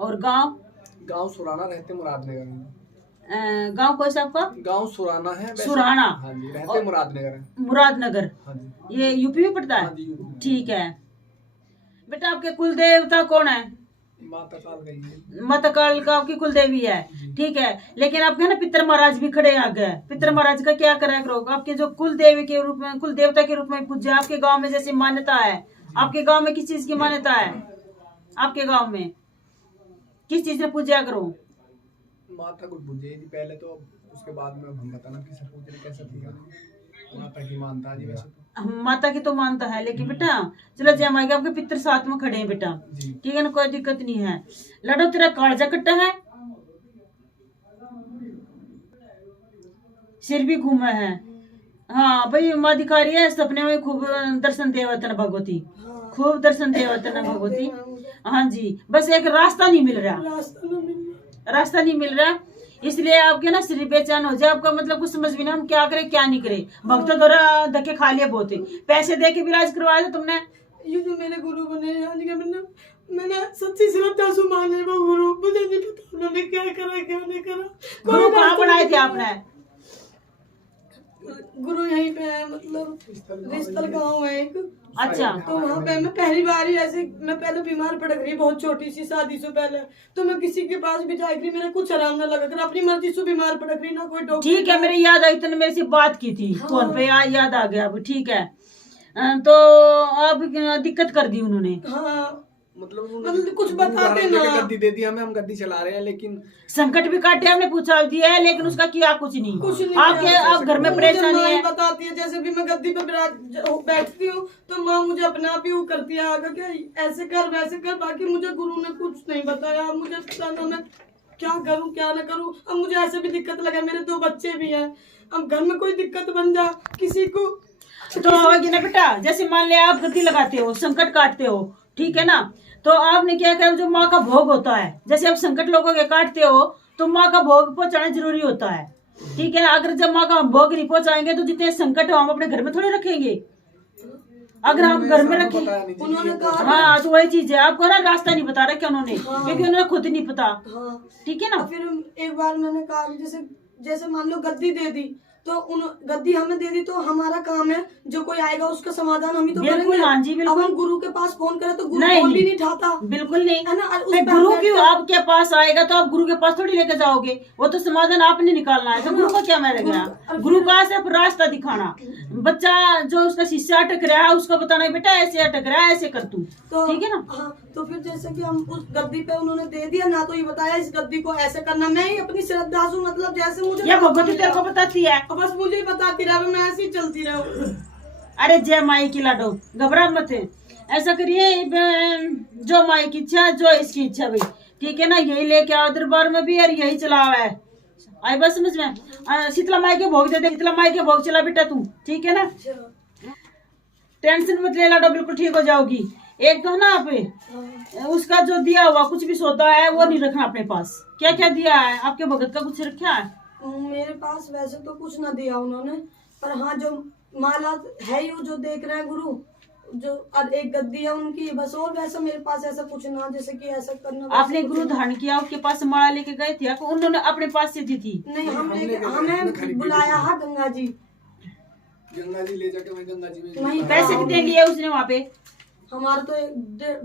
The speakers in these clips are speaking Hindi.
और गांव? गांव सुराना, रहते मुरादनगर में। गांव कौन सा आपका? गांव सुराना है। सुराना। हाँ जी, रहते मुरादनगर है। मुरादनगर। हाँ जी। ये यूपी में पड़ता है? हाँ जी, यूपी। ठीक है बेटा। आपके कुल देवता कौन है? माता काल गई। माता काल का आपकी कुल देवी है। ठीक है, लेकिन आपके ना पितर महाराज भी खड़े आगे। पितर महाराज का क्या करा करो? आपके जो कुल देवी के रूप में, कुल देवता के रूप में पूज्य आपके गांव में जैसी मान्यता है। आपके गांव में किस चीज की मान्यता है? आपके गांव में किस चीज में पूजा करो? माता को पूजे जी पहले तो, उसके बाद में हम बताना कि सब पूजने कैसे किया। माता की मानता जी वैसे तो। माता की तो मानता है, लेकिन बेटा चलो जय माई के आपके पितर साथ में खड़े हैं बेटा। ठीक है ना, कोई दिक्कत नहीं है। लड़ो तेरा कालजा कट्टा है, सिर भी घूमा है। हाँ भाई, माँ दिखा रही है सपने में खूब दर्शन देवतन भगवती, खूब दर्शन देवतन भगवती। हाँ जी, बस एक रास्ता नहीं मिल रहा, रास्ता नहीं मिल रहा, इसलिए आपके ना शरीर बेचैन हो जाए। आपका मतलब कुछ समझ भी ना, हम क्या करें क्या नहीं करे। भक्तों द्वारा धक्के खा लिया बहुत, पैसे दे के भी इलाज करवाया था तुमने। ये जो मेरे गुरु बने मैंने सच्ची श्रद्धा से माने वो गुरु, मुझे नहीं पता उन्होंने क्या करा क्या नहीं करा। गुरु कहाँ बनाए थे आपने? गुरु यहीं पे है, मतलब रिश्तर गांव है एक। अच्छा। तो वहाँ पे मैं पहली बार ही ऐसे, मैं पहले बीमार पड़ गई बहुत छोटी सी, शादी से पहले। तो मैं किसी के पास भी जाएगी, मेरा कुछ आराम ना लगा कर, अपनी मर्जी से बीमार पड़ गई, ना कोई डॉक्टर। ठीक है, मेरे याद आई, तुमने मेरे से बात की थी फोन पे, याद आ गया अब। ठीक है, तो अब दिक्कत कर दी उन्होंने। हाँ, मतलब कुछ बताते ना। गद्दी दे दी हमें, हम गद्दी चला रहे हैं, लेकिन संकट भी काटे हमने, पूछा दिया है, लेकिन उसका किया कुछ नहीं। आपके आप घर में परेशानी है। बताती है जैसे भी मैं गद्दी पे बैठती हूँ तो माँ मुझे अपने आप ही वो करती है आगे क्या ऐसे कर वैसे कर। बाकी मुझे गुरु ने कुछ नहीं बताया, मुझे पता ना मैं क्या करूँ क्या ना करूँ। अब मुझे ऐसे भी दिक्कत लगा, मेरे 2 बच्चे भी हैं, अब घर में कोई दिक्कत बन जा किसी को तो होगी ना बेटा। जैसे मान लिया आप गद्दी लगाते हो, संकट काटते हो, ठीक है ना, तो आपने क्या किया, जो माँ का भोग होता है, जैसे आप संकट लोगों के काटते हो तो माँ का भोग पहुंचाना जरूरी होता है। ठीक है ना, अगर जब माँ का भोग नहीं पहुंचाएंगे तो जितने संकट हो हम अपने घर में थोड़े रखेंगे। अगर हम घर में रखें, उन्होंने कहा हाँ तो वही चीज है। आपको ना रास्ता नहीं बता रखा उन्होंने, क्योंकि उन्होंने खुद नहीं पता। ठीक है ना। फिर एक बार मैंने कहा जैसे मान लो गद्दी दे दी तो गद्दी हमें दे दी तो हमारा काम है, जो कोई आएगा उसका समाधान हम ही तो करेंगे। हाँ जी, बिल्कुल। अब हम गुरु के पास फोन करें तो गुरु फोन भी नहीं उठाता। बिल्कुल नहीं है ना। गुरु की आपके पास आएगा तो आप गुरु के पास थोड़ी लेके जाओगे, वो तो समाधान आपने निकालना है। तो गुरु का क्या मैंने गया, गुरु का सिर्फ रास्ता दिखाना। बच्चा जो उसका शिष्य अटक रहा है उसको बताना, बेटा ऐसे अटक रहा है, ऐसे कर तू। ठीक है ना। हाँ, तो फिर जैसे कि हम उस गद्दी पे उन्होंने दे दिया ना, तो ये बताया इस गद्दी को ऐसे करना। मैं ही अपनी श्रद्धा से, मतलब जैसे मुझे भगवती तेरे को बताती है, बस मुझे ही बताती रहा, मैं ऐसे ही चलती रहूं। अरे जय माई की लाडो, घबरा मत, ऐसा करिए जो माई की इच्छा, जो इसकी इच्छा भाई। ठीक है ना, यही लेके आओ दरबार में भी और यही चलावा है। आई बात समझ में। शीतला माई के भोग दे दे, शीतला माई के भोग चला बेटा तू। ठीक है ना, टेंशन मत ले लाडो, बिल्कुल ठीक हो जाओगी। एक तो ना आप उसका जो दिया हुआ कुछ भी सौदा है वो नहीं रखना अपने पास। क्या क्या दिया है आपके भगत का, कुछ रखा है? मेरे पास वैसे तो कुछ ना दिया उन्होंने, पर हाँ जो माला है ही जो देख रहे हैं गुरु, जो एक गद्दी है उनकी, बस। और वैसा मेरे पास ऐसा कुछ ना, जैसे कि ऐसा करना। आपने गुरु धारण किया, उसके पास माला लेके गए थे, उन्होंने अपने पास से दी थी? नहीं, हमें बुलाया है गंगा जी ले जाके गंगा जी में। पैसे कितने लिए उसने वहाँ पे? हमारा तो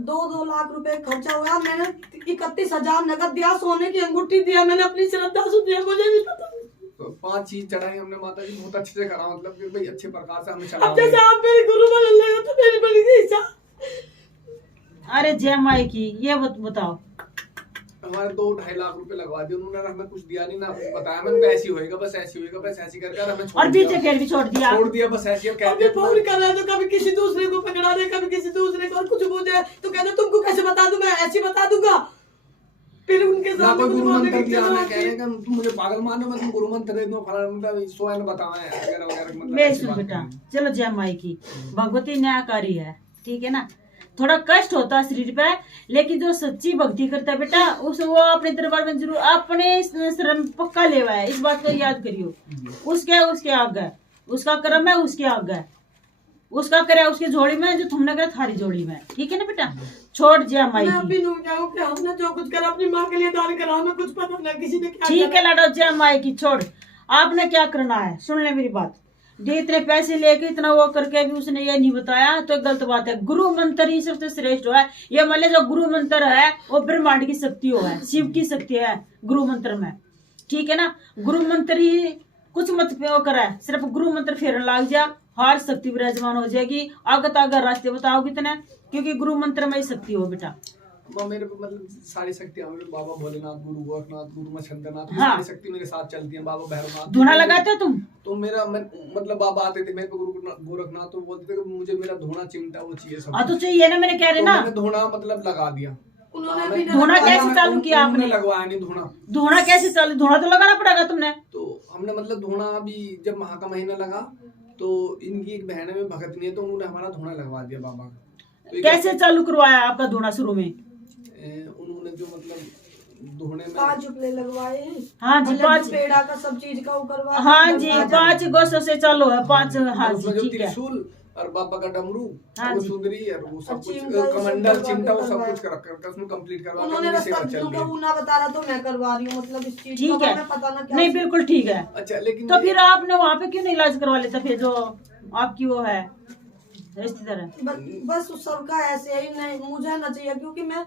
2 लाख रुपए खर्चा हुआ। मैंने 31,000 नगद दिया, सोने की अंगूठी दिया, मैंने अपनी श्रद्धा से दिया, मुझे नहीं पता। तो 5 चीज चढ़ाई हमने माता जी, बहुत अच्छे से करा, मतलब कि भाई अच्छे प्रकार से हमें चला। अब जैसे आप मेरे गुरु बन लेगा तो मेरी बड़ी गई इच्छा। अरे जय माई की, ये बताओ। हमारे 2-2.5 लाख रुपए लगवा दिए उन्होंने, हमें कुछ दिया नहीं ना बताया। मैंने ऐसी होएगा बस, ऐसी होएगा बस, ऐसी करके हमें और बीच फिर भी छोड़ दिया बस ऐसी। अब फोन कर रहा है तो कभी किसी दूसरे को पकड़ा दे, कभी किसी दूसरे को, और कुछ पूछे तो कहते तुमको कैसे बता दूं, मैं ऐसी बता दूंगा। फिर उनके साथ गुरु मंत्र दिया, मैं कह रहे हैं तुम मुझे पागल मानो, मैं तुम गुरु मंत्र दे दूं, फलाना मतलब सोया न बताएं वगैरह वगैरह। मतलब बेटा चलो जय माई की, भगवती न्यायकारी है। ठीक है ना, थोड़ा कष्ट होता है शरीर पे, लेकिन जो सच्ची भक्ति करता है बेटा वो अपने दरबार में जरूर अपने श्रम पक्का लेवा है। इस बात को याद करियो। उसके आगे उसका कर्म है, उसके आगे उसका करे उसकी झोली में, जो तुमने करे थारी झोली में, ठीक है ना बेटा। छोड़ जिया माई मैं की, भी नहीं जाऊँ कि हमने जो कुछ करा अपनी माँ के लिए दान करा, हमें कुछ पता ना किसी ने क्या ठीक करा। है लाडो, जिया माई की छोड़। आपने क्या करना है, सुन ले मेरी बात। दे इतने पैसे लेके इतना वो करके भी उसने ये नहीं बताया तो गलत बात है। गुरु मंत्र ही सबसे श्रेष्ठ है। ये मान लो जो गुरु मंत्र है वो ब्रह्मांड की शक्ति हो है, शिव की शक्ति है गुरु मंत्र में, ठीक है ना। गुरु मंत्र ही कुछ मत वो करा है, सिर्फ गुरु मंत्र फेरन लाग जा, हर शक्ति विराजमान हो जाएगी। आगे आगे रास्ते बताओ कितने, क्योंकि गुरु मंत्र में ही शक्ति हो बेटा। वो मेरे पे मतलब सारी शक्तियां मेरे बाबा भोलेनाथ, गुरु गोरखनाथ, गुरु मच्छंद्रनाथ, हाँ। सारी शक्ति मेरे साथ चलती है। बाबा भैरवनाथ धुना लगाते हो तुम? तो मेरा मतलब बाबा आते थे मेरे पे, गुरु गोरखनाथ, तो बोलते थे कि मुझे मेरा धोना चिमटा वो चाहिए सब। हाँ तो चाहिए ना, मैंने कह रहे तो ना। मैंने धोना मतलब लगा दिया। उन्होंने भी धोना कैसे चालू किया आपने? लगवाया नहीं धोना। धोना कैसे चालू? धोना तो लगाना पड़ेगा तुमने। तो हमने मतलब धोना अभी जब माह का महीना लगा तो इनकी एक बहन है में भगतनी है, तो उन्होंने हमारा धोना लगवा दिया बाबा का। तो कैसे चालू करवाया आपका धोना शुरू में? उन्होंने जो मतलब धोने में 5 उपले लगवाए हैं। हाँ जी, 5 पेड़ा का सब चीज का वो करवा। हाँ जी, 5 गोसों से चालू है, 5। हाँ उसमें जी जो ठीक है। त्रिशूल और बाबा का डमरू, हाँ वो जी। सुंदरी और वो सब कुछ चिमटा, ये सब कमंडल करवा चिमटा वो सब करवाया। कुछ कर उसमें कंप्लीट करवा के उन्होंने मेरी रास्ता सेवा चल उनका रही है। ऊना बता रहा तो मैं करवा रही हूँ, मतलब इस चीज ठीक का है, हमें पता ना क्या नहीं बिल्कुल ठीक है। अच्छा लेकिन तो फिर आपने वहाँ पे क्यों नहीं इलाज करवा लेता फिर, जो आपकी वो है रिश्तेदार? बस सबका ऐसे ही नहीं, मुझे ना चाहिए, क्योंकि मैं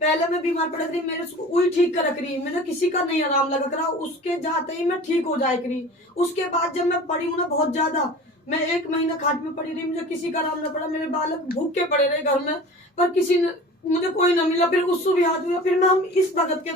पहले मैं बीमार पड़ रही, मेरे वही ठीक कर रख रही, मैंने किसी का नहीं आराम लगा करा, उसके जाते ही मैं ठीक हो जाए करी। उसके बाद जब मैं पड़ी हूँ ना बहुत ज्यादा, मैं 1 महीना खाट में पड़ी रही, मुझे किसी का आराम न पड़ा, मेरे बालक भूखे पड़े रहे घर में, पर किसी ने मुझे कोई न मिला। फिर उससे भी हाथ हुआ, फिर मैं हम इस भगत के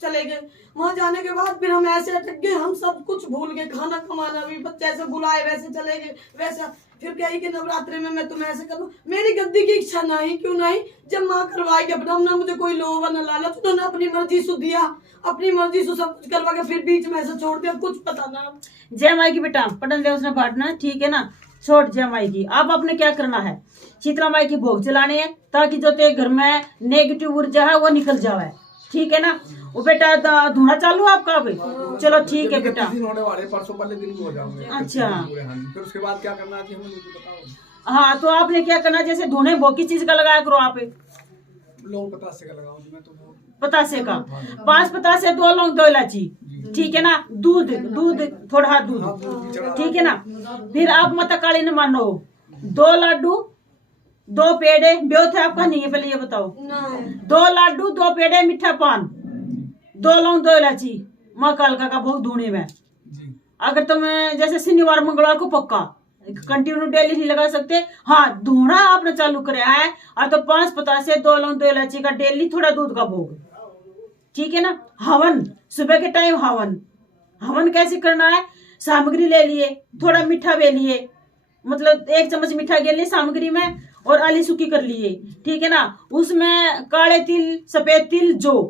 चले गए। वहां जाने के बाद फिर हम ऐसे अटक गए, हम सब कुछ भूल गए, खाना कमाना भी, बच्चे ऐसे बुलाए वैसे चले गए वैसा। फिर कही कि नवरात्रि में मैं तुम्हें ऐसे करूँ, मेरी गद्दी की इच्छा नहीं, क्यों नहीं, जब माँ करवाएगी अपना, ना मुझे कोई लोभ न लालच, उन्होंने अपनी मर्जी से दिया, अपनी मर्जी से सब कुछ करवा के फिर बीच में ऐसे छोड़ दिया, कुछ पता ना। जय माई की बेटा, पटन दे उसने बांटना, ठीक है ना। छोड़ जय माई की। अब आपने क्या करना है, शीतला माई की भोग चलाने हैं, ताकि जो तेरे घर में नेगेटिव ऊर्जा है वो निकल जाए, ठीक है ना। वो बेटा धुना चालू आपका अभी? चलो ठीक है बेटा। होने वाले परसों पहले दिन हो जाओगे। अच्छा। फिर उसके बाद क्या करना है हमें बताओ। हाँ तो आपने क्या करना, जैसे धोने भोग किस चीज का लगाया करो आप? लौंग पतासे का लगाऊं मैं तो वो पतासे का, 5 पतासे, 2 लौंग, 2 इलायची, ठीक है ना। दूध थोड़ा दूध, ठीक है ना। फिर आप माता काली ने मानो 2 लाडू, 2 पेड़े, ब्योथ है आपका नहीं है, पहले ये बताओ। 2 लाडू, 2 पेड़े, मीठा पान, 2 लौंग, 2 इलायची, माँ कालका का भोग धुने में। अगर तुम जैसे शनिवार मंगलवार को पक्का, कंटिन्यू डेली नहीं लगा सकते। हाँ धुना आपने चालू कराया है, और तो 5 पतासे, 2 लौंग, 2 इलायची का डेली थोड़ा दूध का भोग, ठीक है ना। हवन सुबह के टाइम, हवन कैसे करना है, सामग्री ले लिए, थोड़ा मीठा ले लिए, मतलब 1 चम्मच मीठा ले लिए सामग्री में, और आली सूखी कर लिए, ठीक है ना। उसमें काले तिल, सफेद तिल, जौ,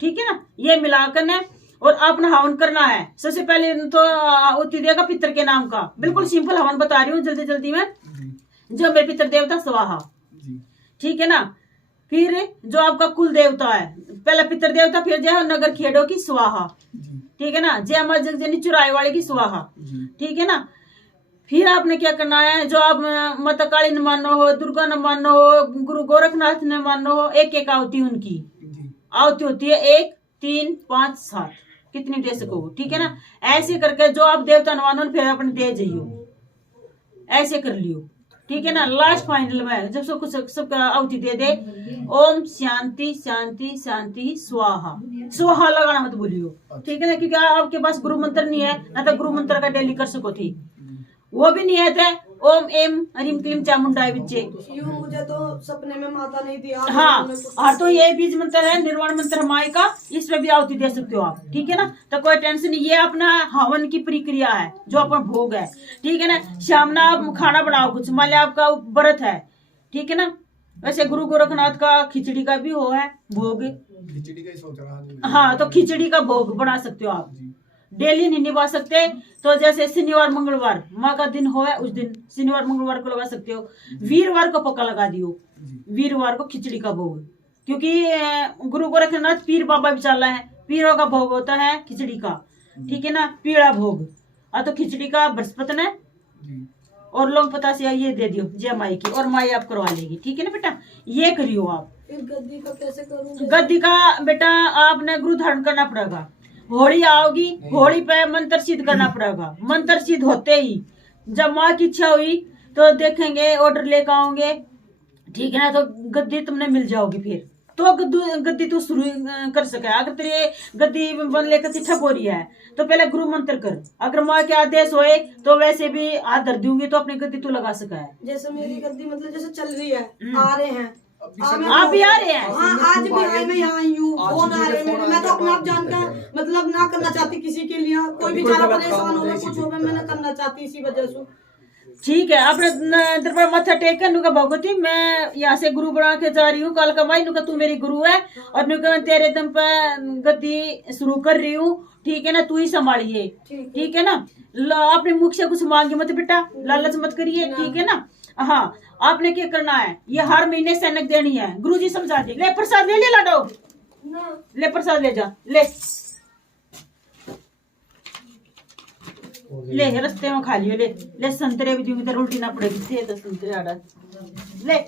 ठीक है ना, ये मिलाकर ना और अपना हवन करना है। सबसे पहले तो आहुति देगा पितर के नाम का, बिल्कुल सिंपल हवन बता रही हूँ जल्दी जल्दी में। जो मेरे पितर देवता स्वाहा, ठीक है ना। फिर जो आपका कुल देवता है, पहला पितर देवता, फिर जो है नगर खेड़ों की स्वाहा, ठीक है ना। जय अमर जगजनी चुराई वाले की स्वाहा, ठीक है ना। फिर आपने क्या करना है, जो आप माता काली न मानो हो, दुर्गा न मानो हो, गुरु गोरखनाथ ने मानो हो, एक आहुति उनकी आहुति होती है 1, 3, 5, 7, कितनी दे सको, ठीक है ना। ऐसे करके जो आप देवता न मानो फिर अपने दे जाइयो, ऐसे कर लियो, ठीक है ना। लास्ट फाइनल में जब सब आहुति दे दे, ओम शांति शांति शांति स्वाहा, स्वाहा लगाना मत भूलियो, ठीक है ना। क्योंकि आपके पास गुरु मंत्र नहीं है ना, तो गुरु मंत्र का डेली कर सको थी, वो भी नहीं है। ओम एम हरिम क्लीम चामुंडाय बिच्चे, यूं मुझे तो सपने में माता नहीं दिया। हाँ, और तो ये बीज मंत्र है, निर्वाण मंत्र माई का, इस पे भी आहुति दे सकते हो आप, ठीक है ना। तो कोई टेंशन नहीं, ये अपना हवन की प्रक्रिया है, जो अपना भोग है, ठीक है ना। शाम ना आप खाना बनाओ कुछ, मान लिया आपका व्रत है, ठीक है ना। वैसे गुरु गोरखनाथ का खिचड़ी का भी हो है भोग, खिचड़ी का ही सोच रहा हूं। हाँ तो खिचड़ी का भोग बना सकते हो आप, डेली नहीं निभा सकते तो जैसे शनिवार मंगलवार माँ का दिन हो है, उस दिन शनिवार मंगलवार को लगा सकते हो। वीरवार को पक्का लगा दियो, वीरवार को खिचड़ी का भोग, क्योंकि गुरु गोरखनाथ पीर बाबा भी चल रहा है, पीरों का भोग होता है खिचड़ी का, ठीक है ना, पीड़ा भोग। तो खिचड़ी का बृहस्पति ने और लौंग पतासे ये दे दियो जय माई की, और माई आप करवा लेगी, ठीक है ना बेटा। ये करियो आप। फिर गद्दी का कैसे करूँ? गद्दी का बेटा आपने गुरु धारण करना पड़ेगा। होली आओगी, होली पे मंत्र सिद्ध करना पड़ेगा। मंत्र सिद्ध होते ही जब माँ की इच्छा हुई तो देखेंगे, ऑर्डर लेकर आओगे, ठीक है ना, तो गद्दी तुमने मिल जाओगी। फिर तो गद्दी तू शुरू कर सके। अगर तेरे गद्दी बन लेकर ठग हो रही है तो पहले गुरु मंत्र कर। अगर माँ के आदेश होए तो वैसे भी हाथ धर दूंगी तो अपनी गद्दी तू लगा सका है। जैसे मेरी गद्दी मतलब जैसे चल रही है, आ रहे हैं, आप भी आ रहे हैं। हाँ आज भी आई, मैं यहाँ आई हूँ, फोन आ रहे हैं। मैं तो अपने आप जानकर मतलब ना करना चाहती किसी के लिए, कोई भी ज्यादा परेशान हो कुछ हो, मैं ना करना चाहती इसी वजह से। ठीक है, अपने दरबार माथा टेक कर नुका भगवती मैं यहाँ से गुरु बना के जा रही हूँ। कल का भाई नुका तू मेरी गुरु है और नुका मैं तेरे दम पे गद्दी शुरू कर रही हूँ, ठीक है ना, तू ही संभालिए, ठीक है ना। अपने मुख से कुछ मांगे मत बेटा, लालच मत करिए, ठीक है ना। हाँ, आपने क्या करना है, ये हर महीने सैनक देनी है, गुरुजी समझा दे। ले प्रसाद ले लाडो, ले प्रसाद ले जा, ले रस्ते में खा लियो। ले संतरे भी दूंगी तो उल्टी ना पड़ेगी। तो संतरे आड़ा ले।